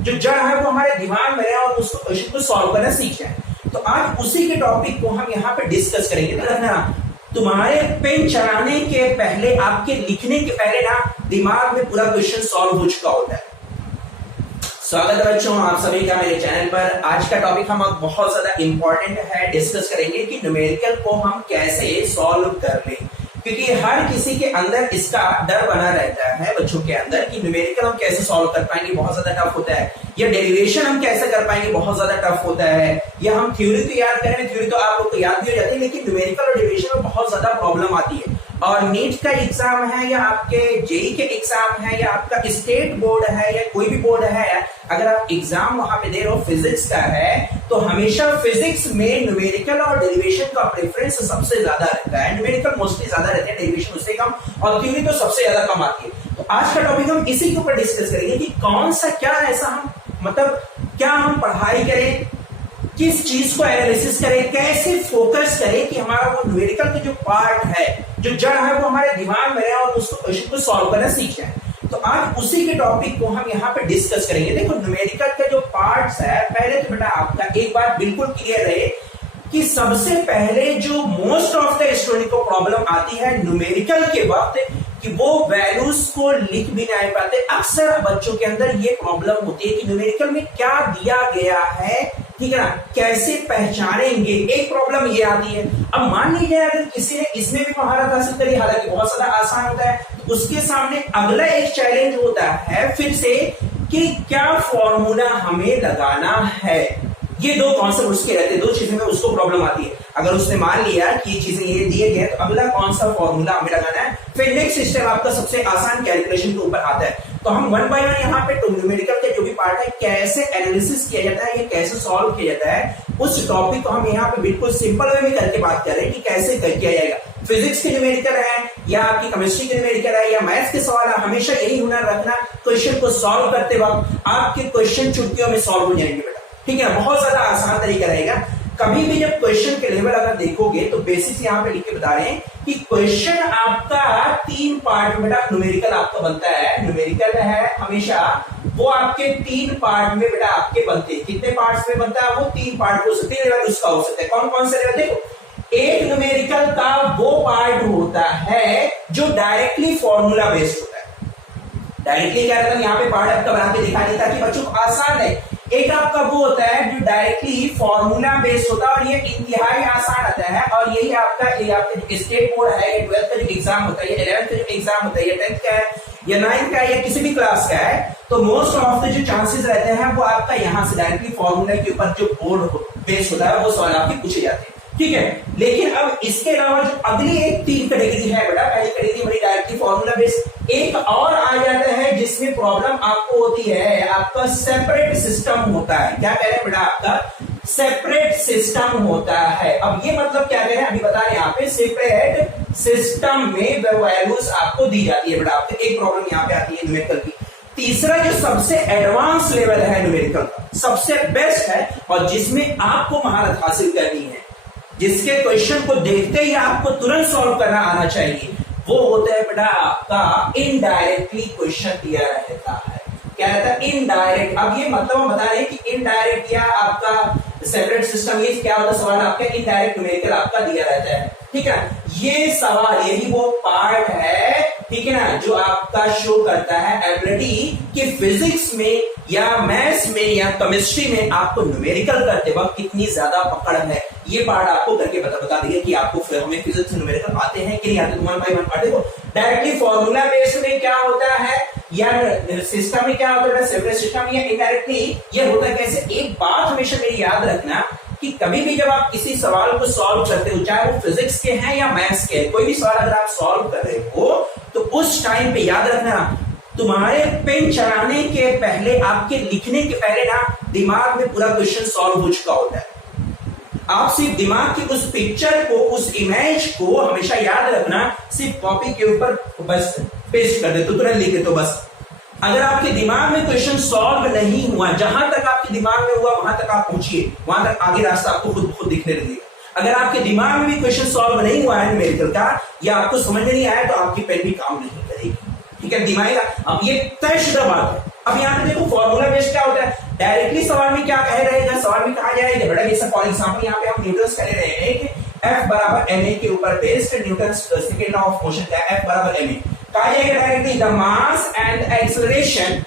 जो जड़ है वो हमारे दिमाग में है और उसको क्वेश्चन को सॉल्व करना सीख जाए। तो आज उसी के टॉपिक को हम यहाँ पे डिस्कस करेंगे। रखना, तुम्हारे पेन चलाने के पहले, आपके लिखने के पहले ना दिमाग में पूरा क्वेश्चन सॉल्व हो चुका होता है। स्वागत है बच्चों आप सभी का मेरे चैनल पर। आज का टॉपिक हम बहुत ज्यादा इंपॉर्टेंट है, डिस्कस करेंगे कि न्यूमेरिकल को हम कैसे सॉल्व कर लें, क्योंकि हर किसी के अंदर इसका डर बना रहता है बच्चों के अंदर कि न्यूमेरिकल हम कैसे सॉल्व कर पाएंगे, बहुत ज्यादा टफ होता है, या डेरिवेशन हम कैसे कर पाएंगे, बहुत ज्यादा टफ होता है, या हम थ्योरी तो याद करें, थ्योरी तो आप लोग को याद भी हो जाती है, लेकिन न्यूमेरिकल और डेरिवेशन में बहुत ज्यादा प्रॉब्लम आती है। और नीट का एग्जाम है या आपके जेई के एग्जाम है या आपका स्टेट बोर्ड है या कोई भी बोर्ड है, अगर आप एग्जाम वहां पे दे रहे हो फिजिक्स का है, तो हमेशा फिजिक्स में न्यूमेरिकल और डेरिवेशन का प्रेफरेंस सबसे ज्यादा रहता है। न्यूमेरिकल मोस्टली ज्यादा रहते हैं, डेरिवेशन उससे कम, और थ्योरी तो सबसे ज्यादा कम आती है। तो आज का टॉपिक हम इसी के ऊपर डिस्कस करेंगे कि कौन सा, क्या ऐसा हम मतलब क्या हम पढ़ाई करें, किस चीज को एनालिसिस करें, कैसे फोकस करें कि हमारा वो न्यूमेरिकल का जो पार्ट है, जो जड़ है, वो हमारे दिमाग में रहे और उसको क्वेश्चन को सॉल्व करना सीख जाए। तो आज उसी के टॉपिक को हम यहाँ पे डिस्कस करेंगे। देखो न्यूमेरिकल का जो पार्ट्स है, पहले तो बेटा आपका एक बात बिल्कुल क्लियर रहे कि सबसे पहले जो मोस्ट ऑफ द स्टूडेंट को प्रॉब्लम आती है न्यूमेरिकल के वक्त कि वो वैल्यूज को लिख भी नहीं पाते। अक्सर बच्चों के अंदर ये प्रॉब्लम होती है कि न्यूमेरिकल में क्या दिया गया है, ठीक है ना, कैसे पहचानेंगे, एक प्रॉब्लम ये आती है। अब मान लीजिए अगर किसी ने इसमें भी महारत हासिल करी, हालांकि बहुत ज्यादा आसान होता है, तो उसके सामने अगला एक चैलेंज होता है फिर से कि क्या फॉर्मूला हमें लगाना है। ये दो कॉन्सेप्ट उसके रहते हैं, दो चीजें में उसको प्रॉब्लम आती है। अगर उसने मान लिया कि ये चीजें ये दिए गए, तो अगला कौन सा फॉर्मूला हमें लगाना है, फिर नेक्स्ट स्टेप आपका सबसे आसान कैलकुलेशन के ऊपर आता है। तो हम वन बाय वन यहाँ पे न्यूमेरिकल के जो भी पार्ट है कैसे एनालिसिस किया जाता है, ये कैसे सॉल्व किया जाता है, उस टॉपिक को हम यहाँ पे बिल्कुल सिंपल वे में करके बात कर रहे हैं कि कैसे किया जाएगा। फिजिक्स के न्यूमेरिकल है या आपकी केमिस्ट्री के न्यूमेरिकल है या मैथ्स के सवाल है, हमेशा यही हुनर रखना, क्वेश्चन को सॉल्व करते वक्त आपके क्वेश्चन चुटकियों में सॉल्व हो जाएंगे बेटा, ठीक है। बहुत ज्यादा आसान तरीका रहेगा। कभी भी जब क्वेश्चन के लेवल अगर देखोगे तो बेसिक्स यहाँ पे लिख के बता रहे हैं कि क्वेश्चन आपका 3 पार्ट में बेटा न्यूमेरिकल आपका बनता है। न्यूमेरिकल है हमेशा वो आपके 3 पार्ट में बेटा आपके बनते हैं। कितने पार्ट्स में बनता है? वो 3 पार्ट हो सकते हैं, लेवल उसका हो सकता है। कौन कौन से लेवल? देखो, एक न्यूमेरिकल का वो पार्ट होता है जो डायरेक्टली फॉर्मूला बेस्ड होता है। डायरेक्टली क्या रहता है, यहाँ पे पार्ट आपका बना के दिखा देता कि बच्चों को आसान है। एक आपका वो होता है जो डायरेक्टली फॉर्मूला बेस्ड होता है और ये इंतहाई आसान आता है, और यही आपका स्टेट बोर्ड है, ये 12th का जो एग्जाम होता है, ये 11th का जो एग्जाम होता है, ये 10th का है या 9th का है या किसी भी क्लास का है, तो मोस्ट ऑफ द जो चांसेस रहते हैं वो आपका यहाँ से डायरेक्टली फॉर्मूला के ऊपर जो बोर्ड बेस्ड होता है वो सवाल आपके पूछे जाते हैं, ठीक है। लेकिन अब इसके अलावा जो अगली एक 3 कैटेगरी है बेटा, पहली कैटेगरी बड़ी डायरेक्टली फॉर्मूला बेस्ड, एक और आ जाता है जिसमें प्रॉब्लम आपको होती है, आपका सेपरेट सिस्टम होता है। क्या कह रहे हैं बेटा? आपका सेपरेट सिस्टम होता है। अब ये मतलब क्या कह रहे हैं अभी बता रहे हैं, यहाँ पे सेपरेट सिस्टम में वैल्यूज आपको दी जाती है बेटा। आपको एक प्रॉब्लम यहाँ पे आती है न्यूमेरिकल की। तीसरा जो सबसे एडवांस लेवल है न्यूमेरिकल का, सबसे बेस्ट है और जिसमें आपको महारत हासिल करनी है, जिसके क्वेश्चन को देखते ही आपको तुरंत सॉल्व करना आना चाहिए, वो होता है बेटा आपका इनडायरेक्टली क्वेश्चन दिया रहता है। क्या रहता है? इनडायरेक्ट। अब ये मतलब हम बता रहे हैं कि इनडायरेक्ट या आपका सेपरेट सिस्टम, ये क्या होता है सवाल आपका इनडायरेक्ट न्यूमेरिकल आपका दिया रहता है, ठीक है। ये सवाल, यही वो पार्ट है, ठीक है ना, जो आपका शो करता है एबिलिटी कि फिजिक्स में या मैथ्स में या केमिस्ट्री में आपको न्यूमेरिकल करते वक्त कितनी ज्यादा पकड़ है। ये पार्ट आपको करके बता दिया कि आपको फिर हमें फिजिक्स न्यूमेरिकल आते हैं कि नहीं आते। वन बाय वन पार्ट देखो, डायरेक्टली फॉर्मूला बेस्ड में क्या होता है या सिस्टम में क्या होता है, सेपरेट सिस्टम या इनडायरेक्टली ये होता है कैसे। एक बात हमेशा मेरी याद रखना कि कभी भी जब आप किसी सवाल को सॉल्व करते हो, चाहे वो फिजिक्स के हैं या मैथ्स के हैं, कोई भी सवाल अगर आप सॉल्व कर रहे हो, तो उस टाइम पे याद रखना तुम्हारे पेन चलाने के पहले, आपके लिखने के पहले ना दिमाग में पूरा क्वेश्चन सॉल्व हो चुका होता है। आप सिर्फ दिमाग की उस पिक्चर को, उस इमेज को हमेशा याद रखना, सिर्फ कॉपी के ऊपर बस पेस्ट कर दे तो तुरंत लिख दे तो बस। अगर आपके दिमाग में क्वेश्चन सॉल्व नहीं हुआ, जहां तक आपके दिमाग में हुआ वहां तक आप पहुंचिए, वहां तक आगे रास्ता आपको खुद दिखने लगेगा। अगर आपके दिमाग में भी क्वेश्चन सॉल्व नहीं हुआ है न्यूमेरिकल का, या आपको समझ में नहीं आया, तो आपकी पेन भी काम नहीं करेगी, ठीक है। दिमाग अब ये तय शुदा बात है। अब यहाँ पे देखो फॉर्मूला बेस्ड क्या होता है, डायरेक्टली सवाल में क्या कह रहेगा, सवाल में कहा जाएगा बेटा जैसे फॉर एग्जांपल यहाँ पे हम न्यूटन कह रहे हैं कि F बराबर ma के ऊपर based Newton second law of motion का F बराबर ma, कहा जाएगा directly the mass and acceleration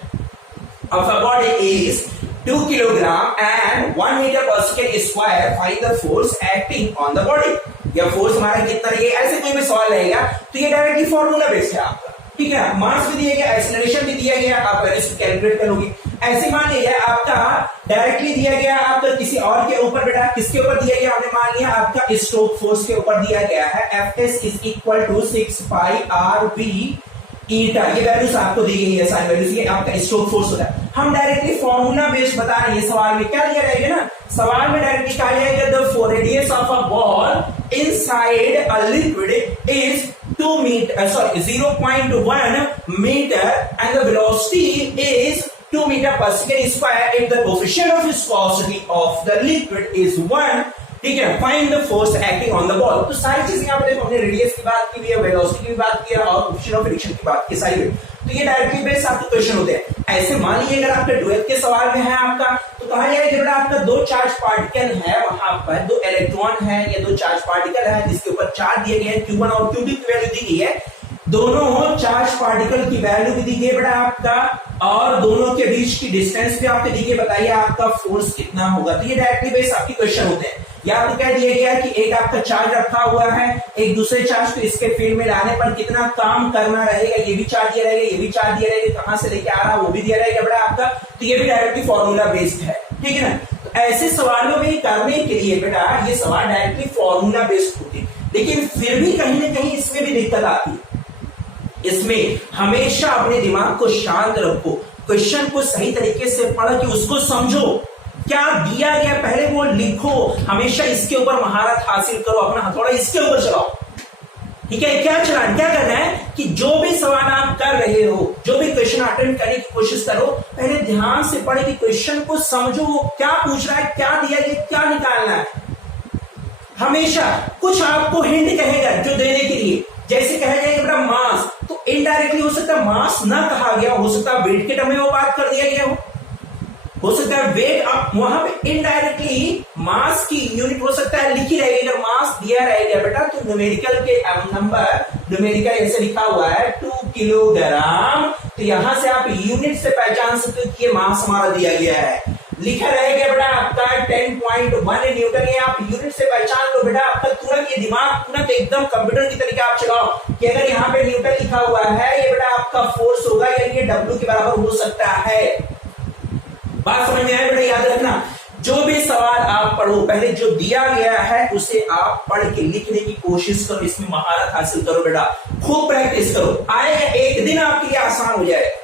of a body is 2 kilogram and 1 meter per second square. Find the force acting on the body. यह force हमारा कितना रहेगा, ऐसे कोई भी सवाल रहेगा तो ये डायरेक्टली फॉर्मूला बेस्ड है आपका, ठीक है। मास भी दिया गया, एक्सेलरेशन भी दिया गया, आप इसको कैलकुलेट करोगे। ऐसे मान लीजिए आपका डायरेक्टली दिया गया आपका किसी और के ऊपर, बेटा किसके ऊपर दिया गया, हमने मान लिया आपका स्ट्रोक फोर्स के ऊपर दिया गया है Fs is equal to 6 pi RV eta, ये वैल्यूज आपको दी गई है, सारी वैल्यूज, ये आपका स्ट्रोक फोर्स होता है। हम डायरेक्टली फॉर्मूला बेस्ड बता रहे हैं, सवाल में क्या दिया रहेगा ना, सवाल में डायरेक्टली कहा जाएगा the radius of a ball inside a liquid is 2 metre, sorry 0.1 metre and the velocity is 2 metre per second square if the coefficient of viscosity of the liquid is 1, ठीक है। Find the force acting on the ball. तो सारी चीजें यहाँ पे देखो, हमने radius की बात की है, वेलोसिटी की भी बात की है और कोएफिशिएंट ऑफ फ्रिक्शन की बात की सारी। तो ये डायरेक्टली बेस्ड आपके क्वेश्चन होते हैं। ऐसे मान लीजिए अगर आपके डुएट के सवाल में है आपका, तो कहा जाएगा कि बेटा आपका दो चार्ज पार्टिकल है, वहां पर दो इलेक्ट्रॉन है या दो चार्ज पार्टिकल है जिसके ऊपर चार्ज दिए गए हैं, Q1 और Q2 की वैल्यू दी गई है, दोनों चार्ज पार्टिकल की वैल्यू भी दी गई बेटा आपका, और दोनों के बीच की डिस्टेंस भी आपको दी गई, बताइए आपका फोर्स कितना होगा। तो ये डायरेक्टली बेस्ड आपके क्वेश्चन होते हैं। या तो कह दिया गया कि एक आपका चार्ज रखा हुआ है, एक दूसरे चार्ज को इसके फील्ड में लाने पर कितना काम करना रहेगा, ये भी चार्ज दिया रहेगा, ये भी चार्ज दिया रहेगा, कहां से लेके आ रहा वो भी दिया रहेगा बेटा आपका, तो ये भी डायरेक्टली फॉर्मूला बेस्ड है, ठीक है ना। तो ऐसे सवालों में करने के लिए बेटा ये सवाल डायरेक्टली फॉर्मूला बेस्ड होते हैं, लेकिन फिर भी कहीं ना कहीं इसमें भी दिक्कत आती है। इसमें हमेशा अपने दिमाग को शांत रखो, क्वेश्चन को सही तरीके से पढ़ के उसको समझो, क्या दिया गया पहले वो लिखो, हमेशा इसके ऊपर महारत हासिल करो, अपना हथौड़ा इसके ऊपर चलाओ, ठीक है। क्या चलाना, क्या करना है कि जो भी सवाल आप कर रहे हो, जो भी क्वेश्चन अटेम्प्ट करने की कोशिश करो, पहले ध्यान से पढ़ के क्वेश्चन को समझो, क्या पूछ रहा है, क्या दिया गया, क्या निकालना है। हमेशा कुछ आपको हिंट कहेगा जो देने के लिए, जैसे कहा जाएगा बेटा मास, तो इनडायरेक्टली हो सकता है मास ना कहा गया, हो सकता है वेट के टर्म में वो बात कर दिया गया हो सकता है वेट, अब वहां पे इनडायरेक्टली मास की यूनिट हो सकता है लिखी रहेगी। अगर मास दिया रहेगा बेटा तो न्यूमेरिकल के नंबर, न्यूमेरिकल ऐसे लिखा हुआ है 2 किलोग्राम, तो यहां से आप यूनिट से पहचान सकते हो कि ये मास हमारा दिया गया है। लिखा रहेगा बेटा आपका 10.1 न्यूटन, ये आप यूनिट से पहचान लो बेटा, आपका तुरंत ये दिमाग तुरंत एकदम कंप्यूटर की तरीके आप चलाओ कि अगर यहाँ पे न्यूटन लिखा हुआ है, ये बेटा आपका फोर्स होगा या ये W के बराबर हो सकता है। बात समझ में आया बेटा, याद रखना जो भी सवाल आप पढ़ो पहले जो दिया गया है उसे आप पढ़ के लिखने की कोशिश करो, इसमें महारत हासिल करो बेटा, खूब प्रैक्टिस करो, आएगा एक दिन आपके लिए आसान हो जाएगा।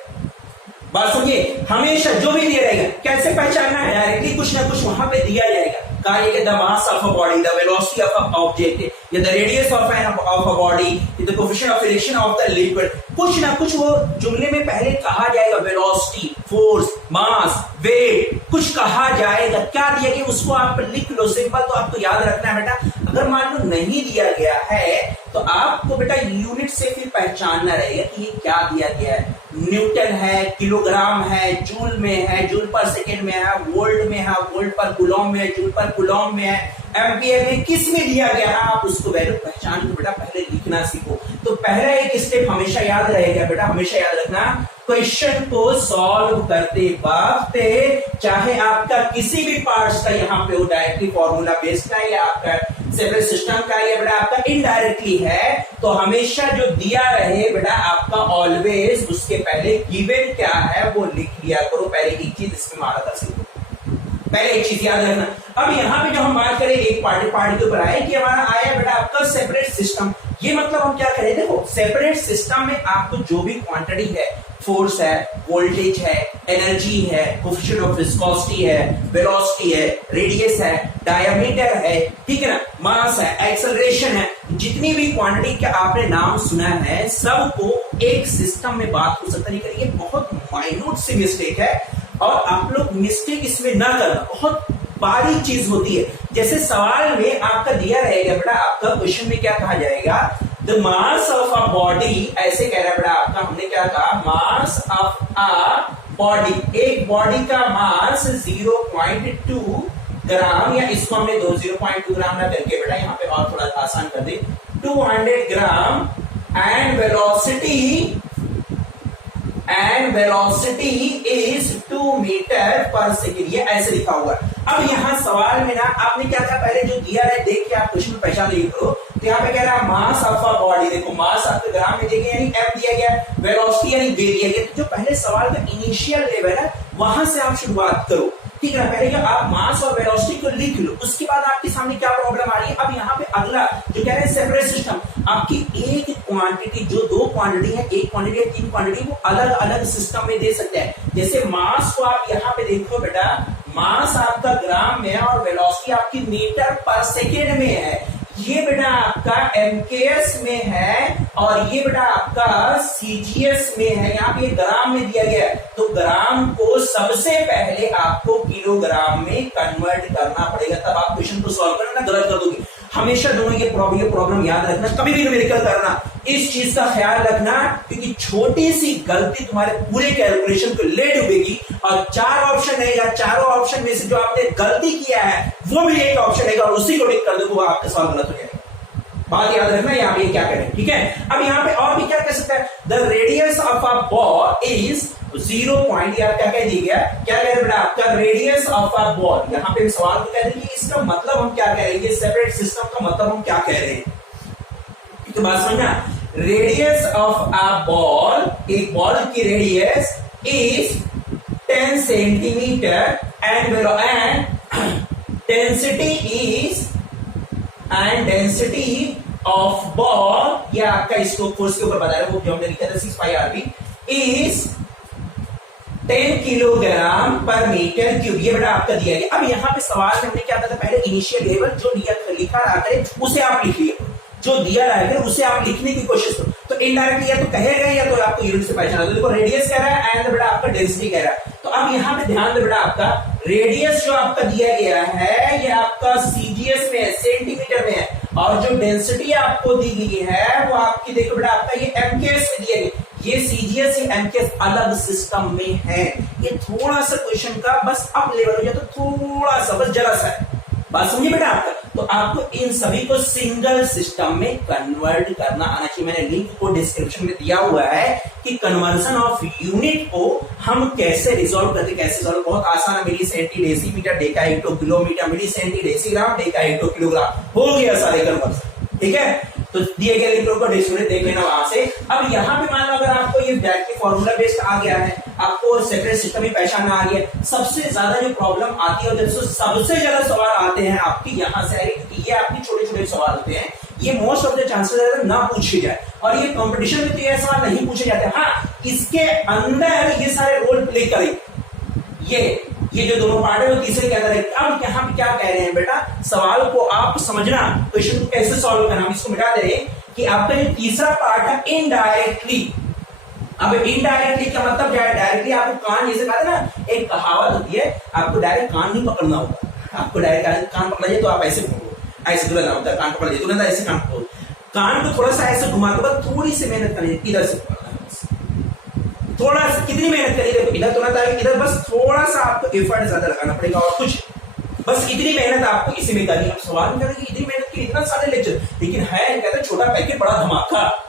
बात समझिए, हमेशा जो भी दिया रहेगा कैसे पहचानना है, डायरेक्टली कुछ ना कुछ वहां पे दिया जाएगा, कहा the mass of a body, the velocity of a object या the radius of a body, the coefficient of friction of the liquid, कुछ ना कुछ वो जुमले में पहले कहा जाएगा, वेलोसिटी, फोर्स, मास, वेट, कुछ कहा जाएगा, क्या दिया गया उसको आप लिख लो, सिंपल। तो आपको याद रखना है बेटा, अगर मान लो नहीं दिया गया है तो आपको बेटा यूनिट से फिर पहचानना रहेगा कि ये क्या दिया गया है, न्यूटन है, किलोग्राम है, जूल में है, जूल पर सेकेंड में है, वोल्ट में है, वोल्ट पर कूलॉम में है, जूल पर कूलॉम में है, एम्पियर में, किस में दिया गया है, आप उसको वैल्यू पहचान के बेटा पहले लिखना सीखो। तो पहला एक स्टेप हमेशा याद रहेगा बेटा, हमेशा याद रखना, क्वेश्चन को सॉल्व करते वक्त चाहे आपका किसी भी पार्ट्स का यहाँ पे हो, डायरेक्टली फॉर्मूला बेस्ड का या आपका सेपरेट सिस्टम का या बेटा आपका इनडायरेक्टली है, तो हमेशा जो दिया रहे बेटा आपका ऑलवेज उसके पहले गिवन क्या है वो लिख लिया करो, पहले एक चीज इसमें मारा था सीखो, पहले एक चीज याद रखना। अब यहाँ पे जो हम बात करें एक पार्टी के ऊपर आए कि हमारा आया बेटा आपका सेपरेट सिस्टम, ये मतलब हम क्या करें, देखो सेपरेट सिस्टम में आपको जो भी क्वांटिटी है, फोर्स है, वोल्टेज है, एनर्जी है, कोएफिशिएंट ऑफ विस्कोसिटी है, वेलोसिटी है, रेडियस है, डायमीटर है, ठीक है ना, मास है, एक्सेलरेशन है, जितनी भी क्वांटिटी का आपने नाम सुना है सबको एक सिस्टम में बात हो सकता है। ये बहुत माइन्यूट सी मिस्टेक है और आप लोग मिस्टेक इसमें ना करना, बहुत बारीक चीज होती है। जैसे सवाल में आपका दिया रहेगा बेटा, आपका क्वेश्चन में क्या कहा जाएगा, the mass of a body, ऐसे कह रहा है बेटा आपका, हमने क्या कहा, मास ऑफ अ बॉडी, एक बॉडी का मास 0.2 ग्राम, या इसको हमने 0.2 ग्राम ना करके बेटा यहाँ पे और थोड़ा आसान कर दे, 200 ग्राम, एंड वेलोसिटी इज 2 मीटर पर सेकेंड, ये ऐसे लिखा हुआ है। अब यहाँ सवाल में ना आपने क्या था, पहले जो दिया है देख के आप क्वेश्चन में पहचान लीजिए करो। तो यहाँ पे कह रहा है मास ऑफ अ बॉडी, देखो मास आपके ग्राम में दिया गया यानी एम दिया गया, वेलोसिटी यानी वे दिया गया। तो जो पहले सवाल का इनिशियल लेवल है वहां से आप शुरुआत करो, ठीक है ना। पहले आप मास और वेलोसिटी को लिख लो, उसके बाद आपके सामने क्या प्रॉब्लम आ रही है। अब यहाँ पे अगला जो कह रहे हैं सेपरेट सिस्टम, आपकी एक क्वांटिटी, जो 2 क्वांटिटी है, एक क्वांटिटी या 3 क्वांटिटी, वो अलग अलग सिस्टम में दे सकते हैं। जैसे मास को आप यहाँ पे देखो बेटा, मास आपका ग्राम में है और वेलोसिटी आपकी मीटर पर सेकेंड में है। ये बेटा आपका एमकेएस में है और ये बेटा आपका सीजीएस में है। यहाँ पे ग्राम में दिया गया है, तो ग्राम को सबसे पहले आपको किलोग्राम में कन्वर्ट करना पड़ेगा, तब आप क्वेश्चन को सॉल्व करना, गलत कर दोगे। हमेशा दोनों ये प्रॉब्लम याद रखना, कभी भी न्यूमेरिकल करना, इस चीज का ख्याल रखना, क्योंकि छोटी सी गलती तुम्हारे पूरे कैलकुलेशन को ले डूबेगी। और 4 ऑप्शन है, या चारों ऑप्शन में से जो आपने गलती किया है वो भी एक ऑप्शन है और उसी को टिक कर दो, वो आपका सवाल गलत हो जाएगा। बात याद रखना यहाँ पे क्या करें, ठीक है। अब यहाँ पे और भी क्या कह सकता है, the radius of a ball is 0 point, या क्या कह दिया, क्या कह रहे बेटा, आपका रेडियस ऑफ अ बॉल। यहाँ पे सवाल को कह रहे हैं, इसका मतलब हम क्या कह रहे हैं, सेपरेट सिस्टम का मतलब हम क्या कह रहे हैं, तो बात समझना। रेडियस ऑफ अ बॉल, एक बॉल की radius is 10 centimetre and density of ball, या आपका इसको कोर्स के ऊपर बता रहे हो जो हमने लिखा था 6 पाई आरबी इज 10 किलोग्राम पर मीटर क्यूब, ये बेटा आपका दिया गया। अब यहाँ पे सवाल में हमने क्या था, पहले इनिशियल लेवल जो लिखा रहा करे उसे आप लिखिए, जो दिया रहा है उसे आप लिखने की कोशिश करो। तो इनडायरेक्टली या तो कहेगा या तो आपको यूनिट से पहचाना दो। देखो रेडियस कह रहा है एंड बेटा आपका डेंसिटी कह रहा है। तो अब यहाँ पे ध्यान दो बेटा, आपका रेडियस जो आपका दिया गया है ये आपका सीजीएस में है, सेंटीमीटर में है, और जो डेंसिटी आपको दी गई है वो आपकी देखो बेटा आपका ये एमकेएस में दिया गया। ये सीजीएस या एमकेएस अलग सिस्टम में है। ये थोड़ा सा क्वेश्चन का बस अप लेवल हो जाए तो थोड़ा सा, बस जरा सा बात समझिए बेटा आपका। तो आपको इन सभी को सिंगल सिस्टम में कन्वर्ट करना आना चाहिए। मैंने लिंक को डिस्क्रिप्शन में दिया हुआ है कि कन्वर्जन ऑफ यूनिट को हम कैसे रिजॉल्व करते, कैसे सॉल्व, बहुत आसान है। Milli centi decimetre deca into kilometre, milli centi decigram deca into kilogram, हो गया सारे कन्वर्जन, ठीक है। तो दिए गए लिंक को डिस्क्रिप्शन देख लेना वहां से। अब यहाँ पे मान लो अगर आपको ये डायरेक्टली फॉर्मूला बेस्ड आ गया है, आपको सेपरेट सिस्टम में पहचानना आ गया। सबसे ज्यादा जो प्रॉब्लम आती है, जैसे सबसे ज्यादा सवाल आते हैं आपकी यहाँ से, ये आपके छोटे छोटे सवाल होते हैं, ये मोस्ट ऑफ द चांसेस ना पूछे जाए, और ये कंपटीशन में तो ये सवाल नहीं पूछे जाते। हाँ, इसके अंदर ये सारे रोल प्ले करें, ये जो दोनों पार्ट है वो तीसरे के अंदर है। अब यहाँ पे क्या कह रहे हैं बेटा, सवाल को आप समझना, क्वेश्चन को कैसे सॉल्व करना, हम इसको मिटा दे रहे हैं कि आपका जो तीसरा पार्ट है इनडायरेक्टली। अब इनडायरेक्टली का मतलब क्या है, डायरेक्टली आपको कान, जैसे कहा था ना, एक कहावत होती है, आपको डायरेक्ट कान नहीं पकड़ना होगा। आपको डायरेक्ट कान पकड़ा जाए तो आप ऐसे बोलो, ऐसे तुरंत होता है, कान पकड़ जाए तुरंत ऐसे कान पकड़ो, कान को थोड़ा सा ऐसे घुमा के बाद थोड़ी सी मेहनत करनी, इधर से थोड़ा सा, कितनी मेहनत करिए, देखो इधर तुरंत आएगा, इधर बस थोड़ा सा आपको एफर्ट ज्यादा लगाना पड़ेगा, और कुछ बस इतनी मेहनत आपको इसी में करनी है। सवाल में करेंगे इतनी मेहनत की, इतना सारे लेक्चर, लेकिन है कहते हैं छोटा पैकेट बड़ा धमाका,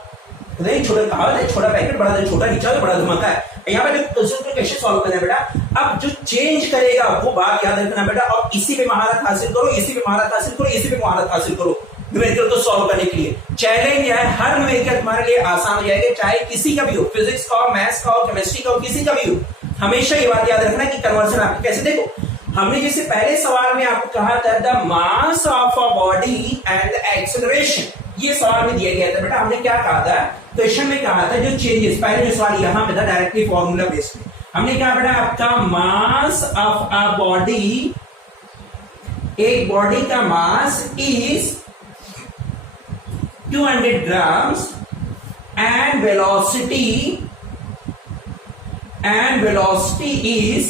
नहीं छोटा कहावत है, छोटा पैकेट बड़ा, छोटा नीचा तो बड़ा धमाका है। यहाँ पे क्वेश्चन को कैसे सॉल्व करना है बेटा, अब जो चेंज करेगा वो बात याद रखना बेटा, और इसी पे महारत हासिल करो, इसी पे महारत हासिल करो, इसी पे महारत हासिल करो न्यूमेरिकल को सॉल्व करने के लिए। चैलेंज है, हर न्यूमेरिकल तुम्हारे लिए आसान हो जाएगा, चाहे किसी का भी हो, फिजिक्स का हो, मैथ्स का हो, केमिस्ट्री का हो, किसी का भी हो। हमेशा ये बात याद रखना कि कन्वर्जन आपको कैसे, देखो हमने जैसे पहले सवाल में आपको कहा था the mass of a body and acceleration, ये सवाल में दिया गया था बेटा। हमने क्या कहा था, क्वेश्चन में कहा था जो चेंजेस, पहले जो सवाल यहां पे था डायरेक्टली फॉर्मूला बेस्ड में, हमने क्या बेटा, आपका मास ऑफ अ बॉडी, एक बॉडी का mass is 200 grams and velocity is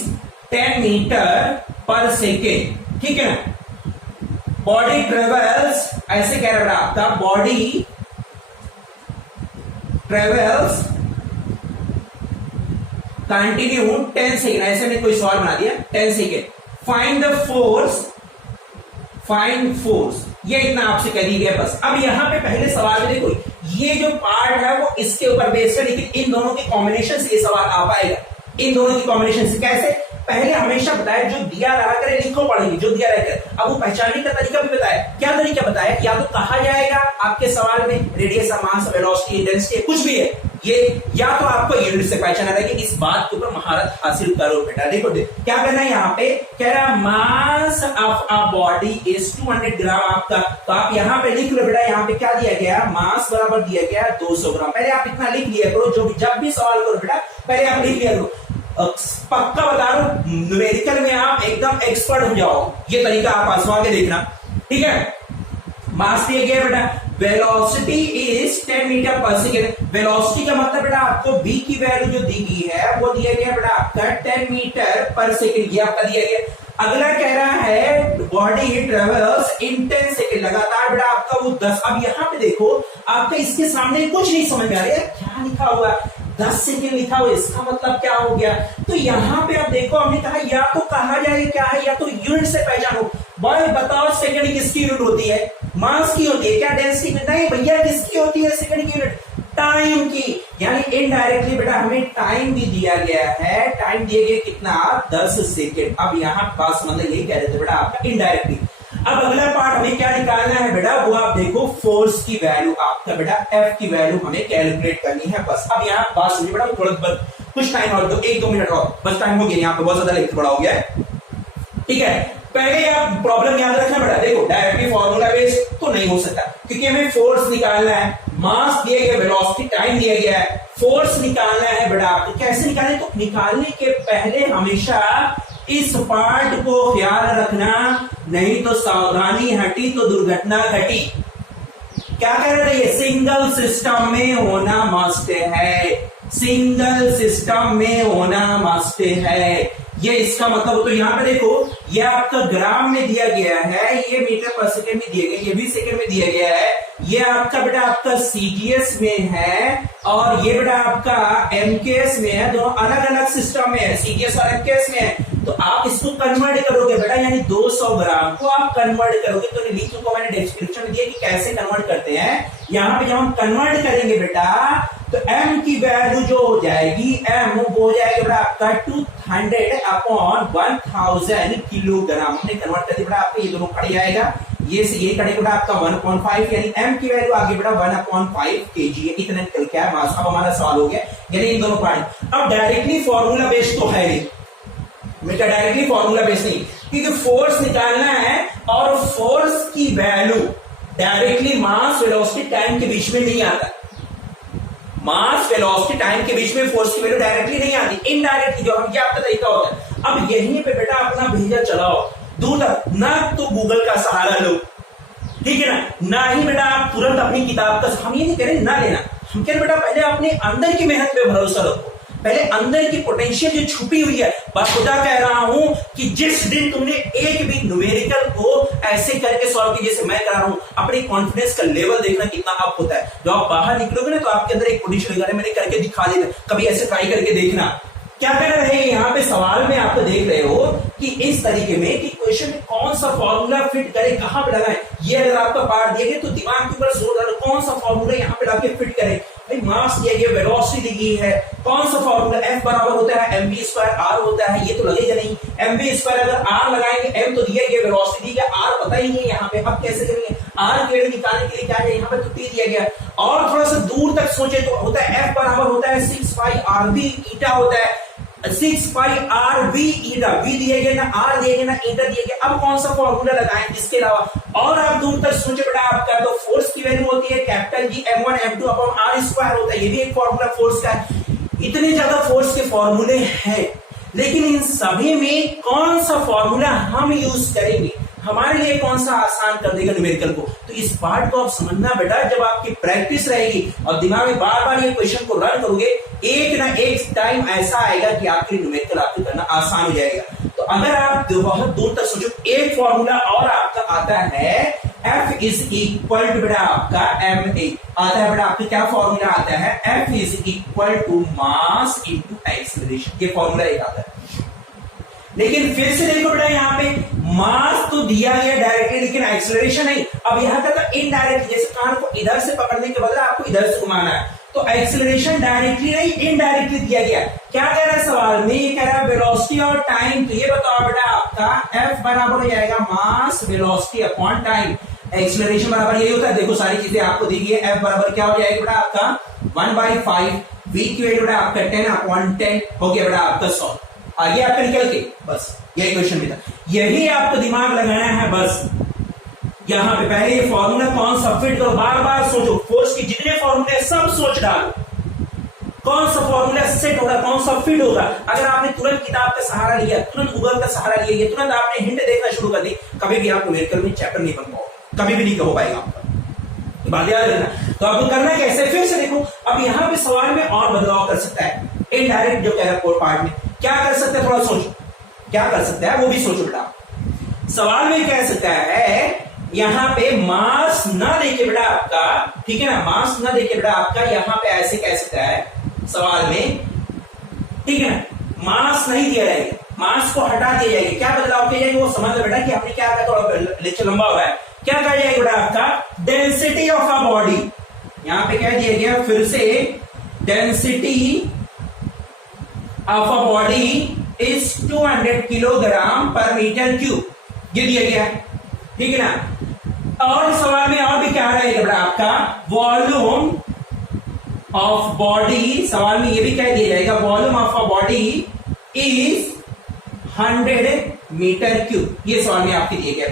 10 meter per second, ठीक है ना। बॉडी ट्रेवल्स, ऐसे कह रहा है आपका, बॉडी ट्रेवल्स कंटिन्यू 10 सेकेंड, ऐसे में कोई सवाल बना दिया 10 second, find the force, find force, ये इतना आपसे कह दिया गया बस। अब यहां पे पहले सवाल में देखो, ये जो पार्ट है वो इसके ऊपर बेस्ड है, लेकिन इन दोनों के कॉम्बिनेशन से ये सवाल आ पाएगा, इन दोनों की कॉम्बिनेशन से। कैसे? पहले हमेशा बताया जो दिया रहा करे लिखो पढ़ेंगे, जो दिया रहा करे। अब वो पहचानने का तरीका भी बताया, क्या तरीका बताया? या तो कहा जाएगा आपके सवाल में रेडियस, मास, वेलोसिटी, डेंसिटी, कुछ भी है ये, या तो आपको यूनिट से पहचाना रहेगा। इस बात के ऊपर महारत हासिल करो बेटा। देखो क्या करना है, यहाँ पे कह रहा मास ऑफ अ बॉडी इज 200 ग्राम आपका, तो आप यहाँ पे लिख लो बेटा। यहाँ पे क्या दिया गया? मास बराबर दिया गया 200 ग्राम। पहले आप इतना लिख लिया करो, जो जब भी सवाल करो बेटा पहले आप लिख लिया करो। पक्का बता रहा हूं, न्यूमेरिकल में आप एकदम एक्सपर्ट हो जाओ, ये तरीका आप आजमा के देखना, ठीक है। मास दिया गया बेटा, वेलोसिटी इज 10 मीटर पर सेकेंड। वेलोसिटी का मतलब बेटा आपको v की वैल्यू जो दी गई है वो दिया गया बेटा आपका 10 मीटर पर सेकेंड, ये आपका दिया गया। अगला कह रहा है बॉडी ट्रेवल्स इन 10 सेकेंड, लगातार बेटा आपका वो 10। अब यहां पे देखो आपका इसके सामने कुछ नहीं समझ में आ रहा है, क्या लिखा हुआ है? 10 सेकेंड लिखा हुआ, इसका मतलब क्या हो गया? तो यहाँ पे आप देखो, हमने कहा या तो कहा जाए क्या है, या तो यूनिट से पहचानो। भाई बताओ सेकंड किसकी यूनिट होती है? मास की होती है क्या? डेंसिटी में नहीं भैया, किसकी होती है सेकंड की यूनिट? टाइम की। यानी इनडायरेक्टली बेटा हमें टाइम भी दिया गया है, टाइम दिया गया कितना? 10 सेकेंड। अब यहाँ पास मतलब यही कह रहे थे बेटा आपका इनडायरेक्टली। अब अगला पार्ट हमें क्या निकालना है बेटा, वो आप देखो फोर्स की वैल्यू आपका बेटा F की वैल्यू हमें कैलकुलेट करनी है बस। अब यहाँ बात सुनिए बेटा, थोड़ा कुछ टाइम और दो, 1-2 मिनट और बस, टाइम हो गया, यहाँ पे बहुत ज्यादा लेक्चर बड़ा हो गया है, ठीक है। पहले आप प्रॉब्लम याद रखना बेटा, देखो डायरेक्टली फॉर्मूला बेस्ड तो नहीं हो सकता, क्योंकि हमें फोर्स निकालना है, मास दिया गया, वेलोसिटी टाइम दिया गया है, फोर्स निकालना है बेटा आपको। कैसे निकालें? तो निकालने के पहले हमेशा इस पार्ट को ख्याल रखना, नहीं तो सावधानी हटी तो दुर्घटना घटी। क्या कह रहे थे? ये सिंगल सिस्टम में होना मस्ट है, सिंगल सिस्टम में होना मस्ट है, ये इसका मतलब। तो यहाँ पे देखो, ये आपका ग्राम में दिया गया है, ये मीटर पर सेकेंड में दिया गया, ये भी सेकेंड में दिया गया है, ये आपका बेटा आपका सीजीएस में है, और ये बेटा आपका एमकेएस में है। दोनों अलग अलग सिस्टम में है, सीजीएस और एमकेएस में है। तो आप इसको कन्वर्ट करोगे बेटा, यानी 200 ग्राम को आप कन्वर्ट करोगे। तो लिंक को मैंने डिस्क्रिप्शन में दिया कि कैसे कन्वर्ट करते हैं। यहाँ पे जब हम कन्वर्ट करेंगे बेटा, तो m की वैल्यू जो हो जाएगी, m वो हो जाएगा बेटा आपका 200/1000 किलोग्राम। हमने कन्वर्ट कर दिया बेटा आपका, ये दोनों कट जाएगा, ये से ये कटेगा बेटा आपका 1.5, यानी m की वैल्यू आगे बेटा 1/5 kg है। इतना निकल के आया मास। अब हमारा सवाल हो गया, यानी इन दोनों पार्ट। अब डायरेक्टली फॉर्मूला बेस्ड तो है नहीं बेटा, डायरेक्टली फॉर्मूला बेस्ड नहीं, क्योंकि फोर्स निकालना है, और फोर्स की वैल्यू डायरेक्टली मास, वेलोसिटी, टाइम के बीच में नहीं आता। मास, वेलोसिटी, टाइम के बीच में फोर्स की वैल्यू डायरेक्टली नहीं आती, इनडायरेक्टली जो हम, ये आपका तरीका होता है। अब यहीं पे बेटा अपना भेजा चलाओ दूर तक, ना तो गूगल का सहारा लो, ठीक है ना ही बेटा आप तुरंत अपनी किताब का, हम ये नहीं कह रहे ना लेना, हम कह रहे बेटा पहले अपने अंदर की मेहनत पे भरोसा रखो, पहले अंदर की पोटेंशियल जो छुपी हुई है। खुदा कह रहा हूं कि जिस दिन तुमने एक भी न्यूमेरिकल को ऐसे करके सॉल्व किया जैसे मैं कर रहा हूं, अपनी कॉन्फिडेंस का लेवल देखना कितना अप होता है। जब आप बाहर निकलोगे ना, तो आपके अंदर एक पोटेंशियल है, मैंने करके दिखा देना, कभी ऐसे ट्राई करके देखना। क्या कर रहे हैं यहाँ पे सवाल में आप देख रहे हो कि इस तरीके में कि क्वेश्चन में कौन सा फॉर्मूला फिट करे, कहां पे लगाएं। ये अगर आपका पार्ट दिया गया तो दिमाग के ऊपर जोर डालो, कौन सा फॉर्मूला यहाँ पे लाके फिट करें। मास दिया गया, वेलोसिटी दी गई है, कौन सा फॉर्मूला? F बराबर होता है mv² r होता है, ये तो लगेगा नहीं। mv² अगर r लगाएंगे, m तो दिया गया, वेलोसिटी का r पता ही नहीं यहाँ पे, अब कैसे करेंगे? r की वैल्यू निकालने के लिए क्या है, यहाँ पे तो t दिया गया। और थोड़ा सा दूर तक सोचे तो होता है F बराबर होता है 6π/r⁵ ईटा होता है, 6π/r⁵ ईटा, v दिया गया ना, r दिया गया ना, ईटा दिया गया। अब कौन सा फॉर्मूला लगाएं इसके अलावा? और आप दूर तक सोचे बेटा आपका, तो फोर्स की वैल्यू होती है कैपिटल G m1 m2/r² होता है, ये भी एक फॉर्मूला फोर्स का है। इतने ज्यादा फोर्स के फॉर्मूले हैं, लेकिन इन सभी में कौन सा फॉर्मूला हम यूज करेंगे, हमारे लिए कौन सा आसान कर देगा न्यूमेरिकल को? तो इस पार्ट को आप समझना बेटा, जब आपकी प्रैक्टिस रहेगी और दिमाग में बार बार ये क्वेश्चन को रन करोगे, एक ना एक टाइम ऐसा आएगा कि आपके न्यूमेरिकल आपको करना आसान हो जाएगा। तो अगर आप बहुत दूर तक सोचो, एक फॉर्मूला और आपका आता है F इज इक्वल टू बेटा आपका ma आता है बेटा आपका क्या फॉर्मूला आता है F is equal to mass into acceleration, ये फॉर्मूला एक आता है। लेकिन फिर से देखो बेटा यहाँ पे मास तो दिया गया डायरेक्टली लेकिन एक्सीलरेशन नहीं। अब यहाँ का इनडायरेक्ट, जैसे कान को इधर से पकड़ने के बदले आपको इधर से घुमाना है, तो एक्सीलरेशन डायरेक्टली नहीं इनडायरेक्टली दिया गया। क्या कह रहा है सवाल में, ये कह रहा है वेलोसिटी और टाइम। तो ये बताओ बेटा आपका F बराबर हो जाएगा मास वेलोसिटी अपॉन टाइम। एक्सीलरेशन बराबर यही होता है, देखो सारी चीजें आपको दी गई है। F बराबर क्या हो जाएगा बेटा आपका 1/5, V की वैल्यू बेटा आपका 10/10 हो गया बेटा आपका 100। आगे आपका निकल के बस यही क्वेश्चन भी था, यही आपको दिमाग लगाना है बस। यहां पे पहले ये फॉर्मूला कौन सा फिट करो, बार बार सोचो, फोर्स की जितने फॉर्मूले सब सोच डालो, कौन सा फॉर्मूला सेट होगा, कौन सा फिट होगा। अगर आपने तुरंत किताब का सहारा लिया, तुरंत गूगल का सहारा लिया, तुरंत आपने हिंट देखना शुरू कर दी, कभी भी आप न्यूमेरिकल में चैप्टर नहीं बन पाओगे, कभी भी नहीं हो पाएगा आपका, बात याद रखना। तो आपको करना कैसे, फिर से देखो, अब यहां पे सवाल में और बदलाव कर सकता है, इनडायरेक्ट जो कह रहा है कोर पार्ट में क्या कर सकते हैं, थोड़ा सोचो क्या कर सकता है, वो भी सोचो बेटा। सवाल में कह सकता है यहां पे मास ना देके बेटा आपका, ठीक है ना, मास ना देके बेटा आपका यहां पे ऐसे कह सकता है सवाल में, ठीक है ना, मास नहीं दिया जाएगा, मास को हटा दिया जाएगा। क्या बदलाव किया जाएगा वो समझ लो बेटा कि हमने क्या कहा, थोड़ा लेक्चर लंबा हो रहा है। क्या कहा जाएगा बेटा आपका डेंसिटी ऑफ अ बॉडी, यहां पे कह दिया गया फिर से density of a body is 200 kilogram पर मीटर क्यूब, ये दिया गया, ठीक है ना। और सवाल में और भी क्या रहेगा बेटा आपका वॉल्यूम ऑफ बॉडी, सवाल में ये भी कह दिया जाएगा volume of a body is 100 metre cube, ये सवाल में आपके दिए गया।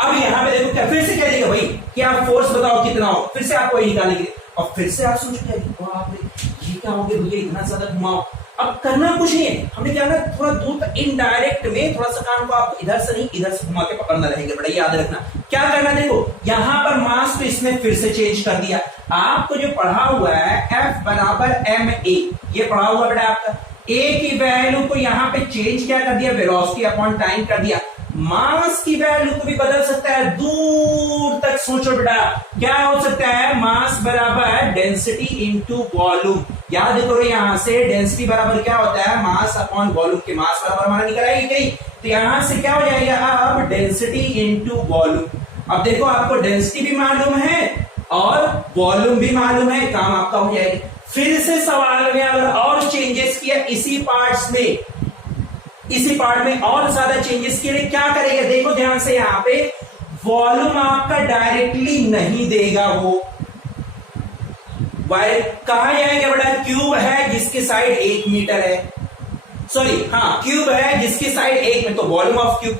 अब यहां पे देखो क्या फिर से कह देगा भाई कि आप फोर्स बताओ कितना हो, फिर से आपको निकालने के लिए, और फिर से आप सोचोगे ये क्या हो गया भैया इतना ज्यादा घुमाओ। अब करना कुछ नहीं है, हमने क्या करना, थोड़ा दूर तक इनडायरेक्ट में थोड़ा सा काम को आपको इधर से नहीं इधर से घुमा के पकड़ना रहेगा बेटा, याद रखना। क्या करना, देखो यहां पर मास तो इसमें फिर से चेंज कर दिया, आपको जो पढ़ा हुआ है F बराबर ma, ये पढ़ा हुआ बेटा आपका, a की वैल्यू को यहां पे चेंज क्या कर दिया, वेलोसिटी अपॉन टाइम कर दिया। मास की वैल्यू को भी बदल सकता है, दूर तक सोचो बेटा, क्या हो सकता है, मास बराबर डेंसिटी इनटू वॉल्यूम। याद करो यहां से डेंसिटी बराबर क्या होता है, मास अपॉन वॉल्यूम के, मास बराबर हमारा निकल आएगी कहीं, तो यहां से क्या हो जाएगा अब डेंसिटी इनटू वॉल्यूम। अब देखो आपको डेंसिटी भी मालूम है और वॉल्यूम भी मालूम है, काम आपका हो जाएगा। फिर से सवाल में अगर और चेंजेस किया इसी पार्ट्स में, इसी पार्ट में और ज्यादा चेंजेस के लिए क्या करेगा, देखो ध्यान से, यहां पे वॉल्यूम आपका डायरेक्टली नहीं देगा, वो कहा जाएगा बेटा क्यूब है जिसकी साइड 1 मीटर है, सॉरी हाँ क्यूब है जिसकी साइड 1 मीटर, तो वॉल्यूम ऑफ क्यूब,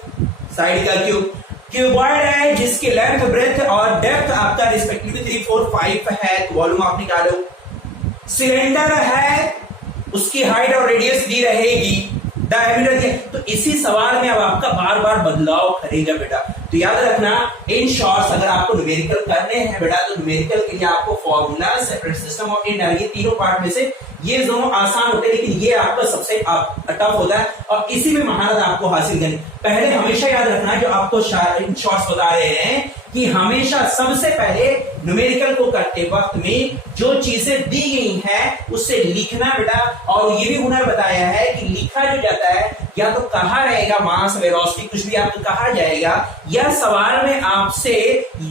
साइड का क्यूब, क्यूबॉइड है जिसकी लेंथ ब्रेथ और डेप्थ आपका रिस्पेक्टिवली 3, 4, 5 है, तो वॉल्यूम आप निकालो। सिलेंडर है उसकी हाइट और रेडियस दी रहेगी, डायमीटर दिया, तो इसी सवाल में अब आपका बार बार बदलाव करेगा बेटा। तो याद रखना इन शॉर्ट्स अगर आपको न्यूमेरिकल करने हैं बेटा, तो न्यूमेरिकल के लिए आपको फॉर्मूला, सेपरेट सिस्टम और इनडायरेक्ट, ये तीनों पार्ट में से ये दोनों आसान होते हैं, लेकिन ये आपका सबसे टफ होता है और इसी में महारत आपको हासिल करनी। पहले हमेशा याद रखना जो आपको इन शॉर्ट्स बता रहे हैं कि हमेशा सबसे पहले न्यूमेरिकल को करते वक्त में जो चीजें दी गई हैं उससे लिखना बेटा, और ये भी हुनर बताया है कि लिखा जो जाता है या तो कहा रहेगा मास वेलोसिटी कुछ भी आपको कहा जाएगा, या सवाल में आपसे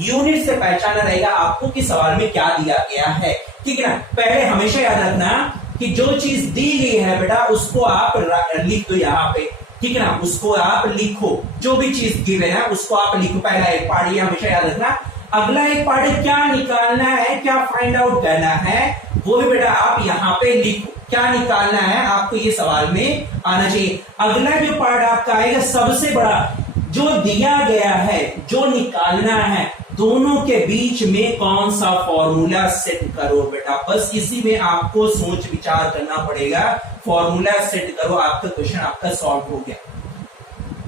यूनिट से पहचाना रहेगा आपको कि सवाल में क्या दिया गया है, ठीक है ना। पहले हमेशा याद रखना कि जो चीज दी गई है बेटा उसको आप लिख दो यहाँ पे, ठीक है ना, उसको आप लिखो, जो भी चीज गिवन है उसको आप लिखो। पहला एक पार्ट ये हमेशा याद रखना, अगला एक पार्ट क्या निकालना है, क्या फाइंड आउट करना है, वो भी बेटा आप यहाँ पे लिखो, क्या निकालना है आपको ये सवाल में आना चाहिए। अगला जो पार्ट आपका आएगा सबसे बड़ा, जो दिया गया है जो निकालना है, दोनों के बीच में कौन सा फॉर्मूला सेट करो बेटा, बस इसी में आपको सोच विचार करना पड़ेगा। फॉर्मूला सेट करो, आपका क्वेश्चन आपका सॉल्व हो गया।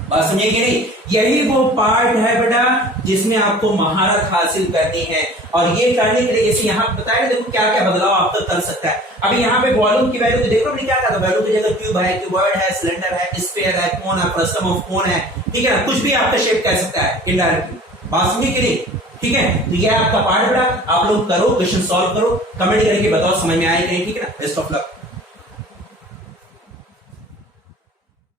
बात समझे कि नहीं, यही वो पार्ट है बेटा जिसमें आपको महारत हासिल करनी है, और ये करने के लिए जैसे यहाँ बताया देखो क्या क्या बदलाव आपका कर सकता है। अभी यहाँ पे वॉल्यूम की वैल्यू देखो हमने क्या कहा था, वैल्यू की जगह क्यूब है, क्यूबॉइड है, सिलेंडर है, स्फीयर है, कोन है, फ्रस्टम ऑफ कोन है, ठीक है ना, कुछ भी आपका शेप कह सकता है इनडायरेक्टली, बात समझे कि नहीं? ठीक है, तो ये आपका पार्ट बेटा, आप लोग करो, क्वेश्चन सॉल्व करो, कमेंट करके बताओ समझ में आया कि नहीं। ठीक है ना, बेस्ट ऑफ लक।